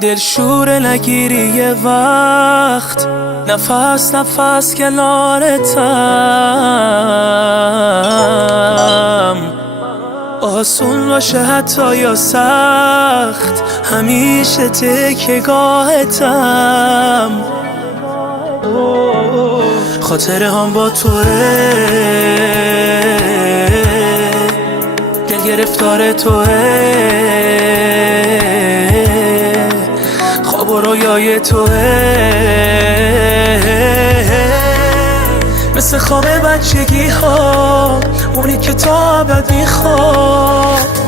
دلشور نگیری یه وقت، نفس نفس کنارتم. آسون باشه حتی یا سخت، همیشه تکیه‌گاهتم. خاطره هم با توه، دل گرفتار توه، خواب و رویای توه، مثل خواب بچگی ها، اونی که تا ابد میخواد.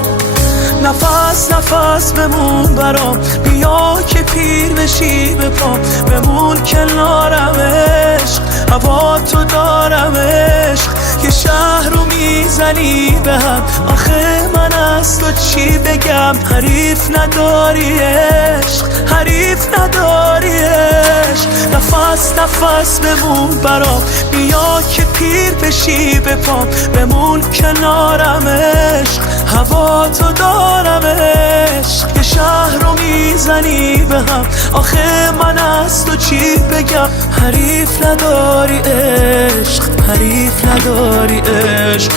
نفس نفس بمون برام، بیا که پیر بشی به پام، بمون کنارم عشق، هوا تو دارم عشق. یه شهر رو میزنی به هم، آخه من از تو چی بگم؟ حریف نداری عشق، حریف نداری عشق. نفس نفس بمون برام، بیا که پیر بشی به پام، بمون کنارم عشق، هوا تو دارم عشق. یه شهر رو میزنی به هم، آخه من از تو چی بگم؟ حریف نداری عشق، حریف نداری عشق.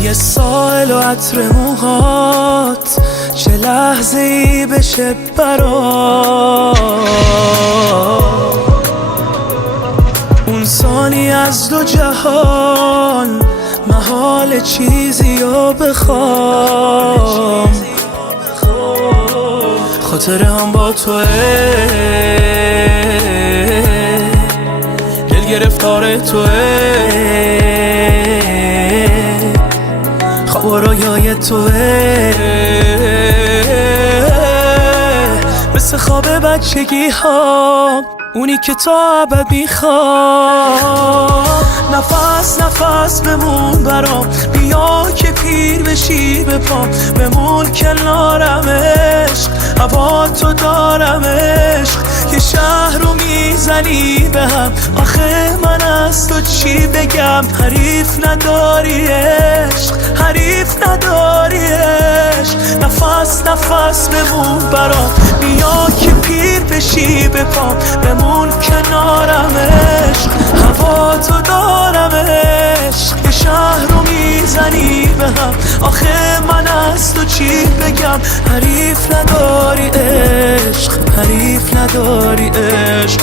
یه سائل و عطر موهات، چه لحظه ای بشه برات. اون ثانی از دو جهان، محال چیزی رو بخوام. خاطره هم با توه، دل گرفتار توه، خواب و رویای توه، مثل خواب بچگی ها، اونی که تا ابد میخواد. نفس نفس بمون برام، بیا که پیر بشی به پام، بمون کنارم عشق، هوا تو دارم عشق. یه شهر رو میزنی به هم، آخه من از تو چی بگم؟ حریف نداری عشق، حریف نداری عشق. نفس نفس بمون برام، بیا که پیر بشی به پام، بمون کنارم عشق، هوا تو دارم عشق. یه شهر رو میزنی به هم، آخه من از تو چی بگم؟ حریف نداری عشق، حریف نداری عشق.